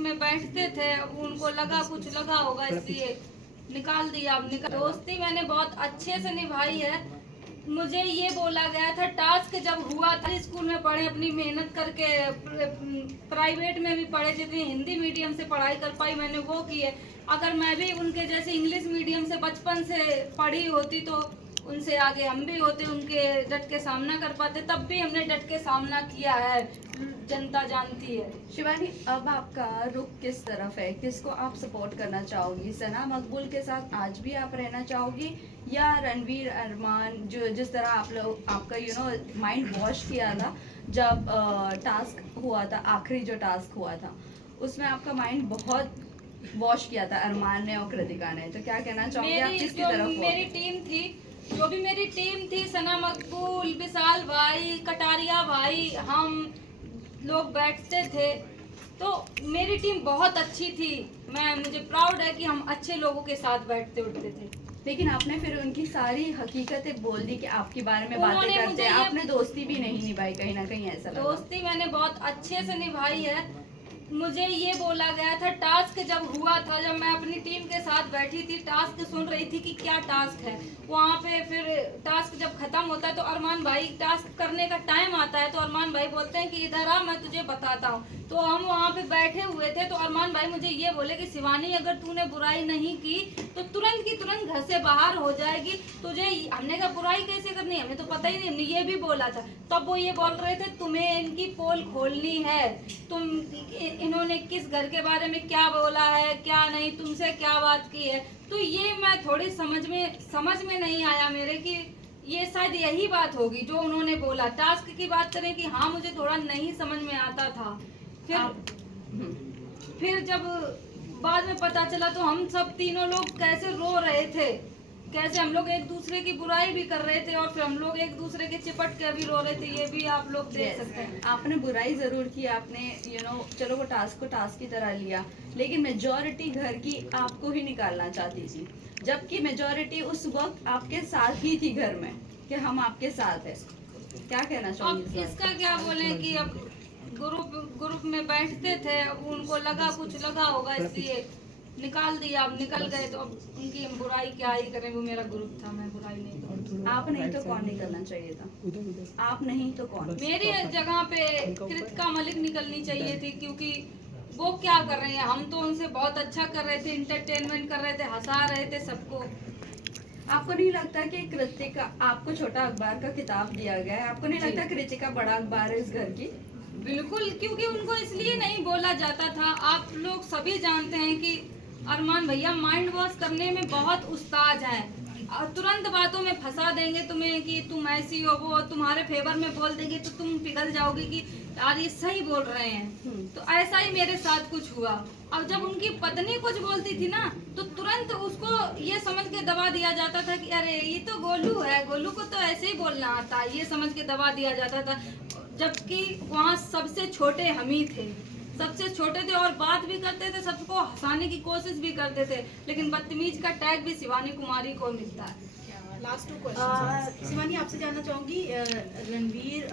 में बैठते थे, अब उनको लगा कुछ लगा होगा इसलिए निकाल दिया। अब दोस्ती मैंने बहुत अच्छे से निभाई है। मुझे ये बोला गया था टास्क जब हुआ था, स्कूल में पढ़े, अपनी मेहनत करके प्राइवेट में भी पढ़े, जितनी हिंदी मीडियम से पढ़ाई कर पाई मैंने वो की है। अगर मैं भी उनके जैसे इंग्लिश मीडियम से बचपन से पढ़ी होती तो उनसे आगे हम भी होते, उनके डट के सामना कर पाते। तब भी हमने डट के सामना किया है, जनता जानती है। शिवानी, अब आपका रुख किस तरफ है? किसको आप सपोर्ट करना चाहोगी? सना मकबूल के साथ आज भी आप रहना चाहोगी या रणवीर अरमान, जो जिस तरह आप लोग आपका माइंड वॉश किया था जब टास्क हुआ था, आखिरी जो टास्क हुआ था उसमें आपका माइंड बहुत वॉश किया था अरमान ने और कृतिका ने, तो क्या कहना चाहोगे आप किसकी तरफ हो? मेरी टीम थी, जो भी मेरी टीम थी, सना मकबूल, विशाल भाई, कटारिया भाई, हम लोग बैठते थे तो मेरी टीम बहुत अच्छी थी। मुझे प्राउड है कि हम अच्छे लोगों के साथ बैठते उठते थे। लेकिन आपने फिर उनकी सारी हकीकतें बोल दी कि आपके बारे में बातें करते हैं, आपने दोस्ती भी नहीं निभाई, कहीं ना कहीं ऐसा लगा। दोस्ती मैंने बहुत अच्छे से निभाई है। मुझे ये बोला गया था टास्क जब हुआ था, जब मैं अपनी टीम के साथ बैठी थी, टास्क सुन रही थी कि क्या टास्क है, वहाँ पे फिर टास्क जब खत्म होता है तो अरमान भाई, टास्क करने का टाइम आता है तो अरमान भाई बोलते हैं कि इधर आ, मैं तुझे बताता हूँ। तो हम वहाँ पे बैठे हुए थे तो अरमान भाई मुझे ये बोले कि शिवानी, अगर तूने बुराई नहीं की तो तुरंत की तुरंत घर से बाहर हो जाएगी, तुझे। हमने कहा बुराई कैसे करनी है, हमें तो पता ही नहीं, ये भी बोला था। तब वो ये बोल रहे थे तुम्हें इनकी पोल खोलनी है, तुम इन्होंने किस घर के बारे में क्या बोला है, क्या नहीं, तुमसे क्या बात की है। तो ये मैं थोड़ी समझ में नहीं आया मेरे कि ये शायद यही बात होगी जो उन्होंने बोला। टास्क की बात करें कि हाँ, मुझे थोड़ा नहीं समझ में आता था। फिर जब बाद में पता चला तो हम सब तीनों लोग कैसे रो रहे थे, कैसे हम लोग एक दूसरे की बुराई भी कर रहे थे और फिर हम लोग एक दूसरे के चिपट के भी रो रहे थे। ये भी आप लोग देख सकते हैं। आपने बुराई जरूर की, आपने चलो वो टास्क को टास्क की तरह लिया, लेकिन मेजॉरिटी घर की आपको ही निकालना चाहती थी, जबकि मेजॉरिटी उस वक्त आपके साथ ही थी घर में कि हम आपके साथ हैं। क्या कहना चाहोगे? अब इसका क्या बोले कि अब ग्रुप में बैठते थे, अब उनको लगा कुछ लगा होगा इसलिए निकाल दिया। अब निकल गए तो अब उनकी बुराई क्या ही करें, वो मेरा ग्रुप था, मैं बुराई नहीं करूँ। आप नहीं तो कौन निकलना चाहिए था? आप नहीं तो कौन? मेरी जगह पे कृतिका मलिक निकलनी चाहिए थी, क्योंकि वो क्या कर रहे हैं, हम तो उनसे बहुत अच्छा कर रहे थे, इंटरटेनमेंट कर रहे थे, हंसा रहे थे सबको। आपको नहीं लगता कि कृतिका, आपको छोटा अखबार का खिताब दिया गया है, आपको नहीं लगता कृतिका बड़ा अखबार है इस घर की? बिल्कुल, क्योंकि उनको इसलिए नहीं बोला जाता था। आप लोग सभी जानते हैं कि अरमान भैया माइंड वॉश करने में बहुत उस्ताद हैं और तुरंत बातों में फंसा देंगे तुम्हें कि तुम ऐसी हो, वो तुम्हारे फेवर में बोल देंगे तो तुम पिघल जाओगे कि यार ये सही बोल रहे हैं। तो ऐसा ही मेरे साथ कुछ हुआ। अब जब उनकी पत्नी कुछ बोलती थी ना तो तुरंत उसको ये समझ के दबा दिया जाता था कि अरे ये तो गोलू है, गोलू को तो ऐसे ही बोलना आता है, ये समझ के दबा दिया जाता था। जबकि वहाँ सबसे छोटे हम ही थे, सबसे छोटे थे और बात भी करते थे, सबको हंसाने की कोशिश भी करते थे, लेकिन बदतमीज का टैग भी शिवानी कुमारी को मिलता है। लास्ट 2 क्वेश्चन शिवानी, आपसे जानना चाहूँगी, रणवीर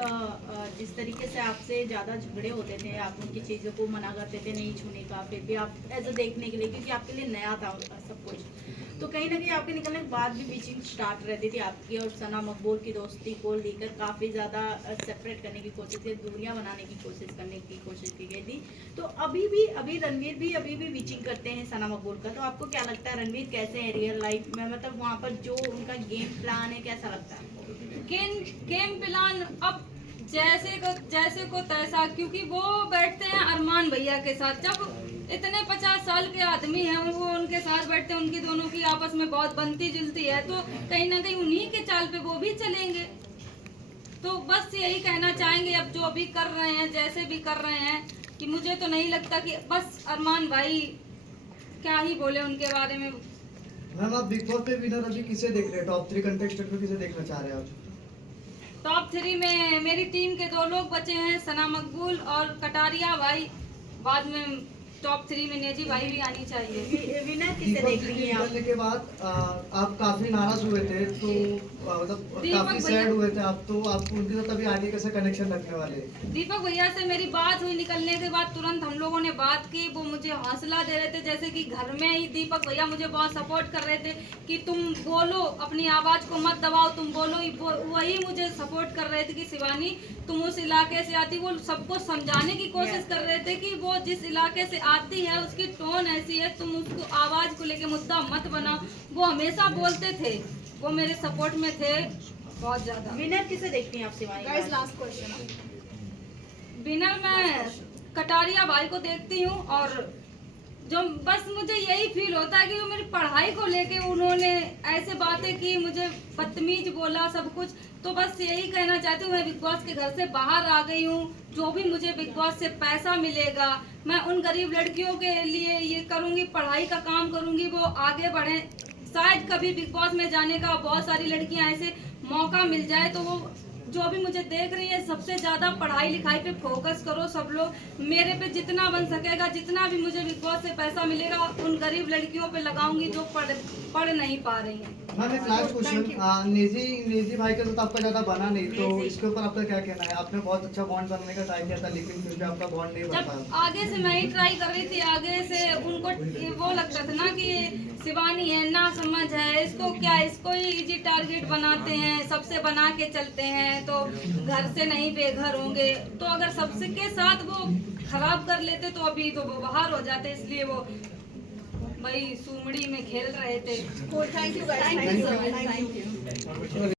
जिस तरीके से आपसे ज़्यादा झगड़े होते थे, आप उनकी चीज़ों को मना करते थे नहीं छूने का, फिर भी आप ऐसा देखने के लिए, क्योंकि आपके लिए नया था सब कुछ, तो कहीं ना कहीं आपके निकलने के बाद भी बीचिंग स्टार्ट रहती थी आपकी और सना मकबूल की दोस्ती को लेकर काफ़ी ज़्यादा सेपरेट करने की कोशिश की, दूरियां बनाने की कोशिश की गई थी। तो अभी रणवीर भी अभी भी बीचिंग करते हैं सना मकबूल का, तो आपको क्या लगता है रणवीर कैसे है रियल लाइफ में, मतलब वहाँ पर जो उनका गेम प्लान है कैसा लगता है? गेम प्लान अब जैसे को तैसा, क्योंकि वो बैठते हैं अरमान भैया के साथ। जब इतने 50 साल के आदमी हैं, वो उनके साथ बैठते हैं, उनकी दोनों की आपस में बहुत बनती जुलती है, तो कहीं ना कहीं उन्हीं के चाल पे वो भी चलेंगे। तो बस यही कहना चाहेंगे, अब जो भी कर रहे हैं, जैसे भी कर रहे हैं, कि मुझे तो नहीं लगता कि बस अरमान भाई क्या ही बोले उनके बारे में। मैम, आप बिग बॉस पे विनर अभी किसे देख रहे हैं? टॉप 3 कंटेस्टेंट में किसे देखना चाह रहे हैं आप? टॉप 3 में मेरी टीम के 2 लोग बचे हैं, सना मकबूल और कटारिया भाई। बाद में टॉप 3 में नेजी भाई भी आनी चाहिए। विनर किसे दीपक देख जी रही के हैं आप? निकलने के बाद आप काफी नाराज हुए थे, तो मतलब दीपक काफी भैया- सैड हुए थे आप, तो आप उनके साथ अभी आगे कैसे कनेक्शन रखने वाले हैं? दीपक भैया से मेरी बात हुई, निकलने के बाद तुरंत हम लोगों ने बात की। वो मुझे हौसला दे रहे थे, जैसे कि घर में ही दीपक भैया मुझे बहुत सपोर्ट कर रहे थे कि तुम बोलो, अपनी आवाज को मत दबाओ, तुम बोलो। वही मुझे सपोर्ट कर रहे थे कि शिवानी तुम उस इलाके से आती। वो सबको समझाने की कोशिश कर रहे थे कि वो जिस इलाके से आती है उसकी टोन ऐसी है, तुम उसको आवाज को लेके मुद्दा मत बनाओ। वो हमेशा बोलते थे, वो मेरे सपोर्ट में थे बहुत ज्यादा। विनर किसे देखती हैं आप Shivani? Guys last question. Winner मैं कटारिया भाई को देखती हूँ, और जो बस मुझे यही फील होता है कि वो मेरी पढ़ाई को लेके उन्होंने ऐसे बातें की, मुझे बदतमीज बोला सब कुछ। तो बस यही कहना चाहती हूँ, मैं बिग बॉस के घर से बाहर आ गई हूँ। जो भी मुझे बिग बॉस से पैसा मिलेगा, मैं उन गरीब लड़कियों के लिए ये करूँगी, पढ़ाई का काम करूँगी, वो आगे बढ़े। शायद कभी बिग बॉस में जाने का बहुत सारी लड़कियां ऐसे मौका मिल जाए, तो वो जो भी मुझे देख रही है, सबसे ज्यादा पढ़ाई लिखाई पे फोकस करो सब लोग। मेरे पे जितना बन सकेगा, जितना भी मुझे बिग बॉस से पैसा मिलेगा, उन गरीब लड़कियों पे लगाऊंगी जो पढ़ नहीं पा रही हैं। मैम एक लास्ट क्वेश्चन, नेजी भाई के साथ आपका ज्यादा बना नहीं, तो इसके ऊपर आपका क्या कहना है? आपने बहुत अच्छा बॉन्ड बनने का ट्राई किया था, लेकिन फिर भी आपका बॉन्ड नहीं बन जब पाया। आगे से मैं ही ट्राई कर रही थी, आगे से उनको वो लगता था ना कि शिवानी है ना समझ है, इसको क्या, इसको ही इजी टारगेट बनाते हैं, सबसे बना के चलते हैं, तो घर से नहीं बेघर होंगे। तो अगर सबसे के साथ वो खराब कर लेते तो अभी तो वो बाहर हो जाते, इसलिए वो भाई सुमड़ी में खेल रहे थे। Thank you guys, thank you so much, thank you.